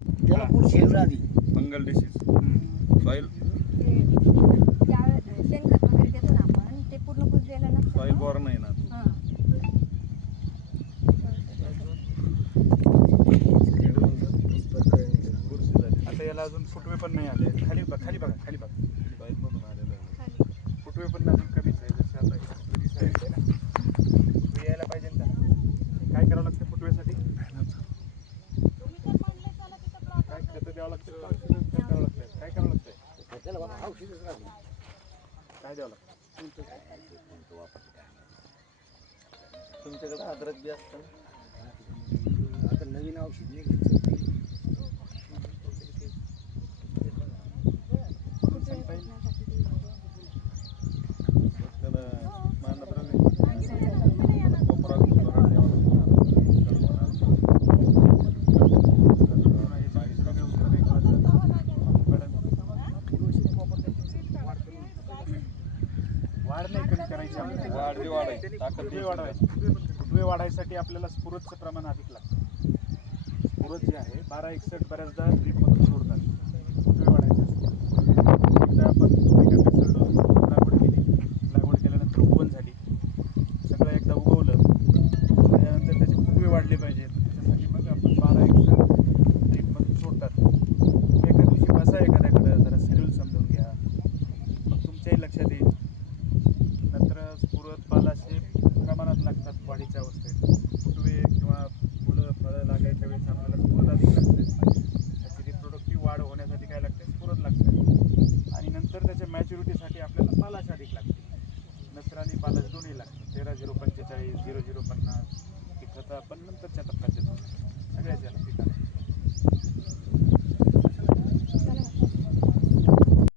त्याला बुरशी येऊ आधी फंगल डिसीज सॉइल शेणखत वगैरे देतो ना आपण ते पूर्ण कुजलेलं नसतं सॉइल बॉर्न आहे ना हां आता याला अजून फुटवे पण नाही आले. खाली बघा खाली बघा खाली बघा. सॉइल मधून आलेलं आहे. फुटवे पण अजून कमीच आहे. जसे आता फुटवे दिसायला ना फुटवे यायला पाहिजे ना त्याला. काय करावं लागतं फुटवेसाठी? काय खतं द्यावं लागतं? काय करावं लागतं? काय करावं लागतं? त्याला औषधच राहते काय द्यावं लागतं? तुमच्याकडे अद्रक बी असतं ना? आता नवीन औषध निघायचं त्याला मानद्रव्य कोपरा द्यावा वाढ नाही कमी करायची आपल्याला. वाढ बी वाढायची, ताकद बी वाढवायची. फुटवे वाढायसाठी आपल्याला स्फुरदचं प्रमाण अधिक लागतं. स्फुरद जे आहे 1261 बऱ्याचदा ड्रीपमधून सोडतात.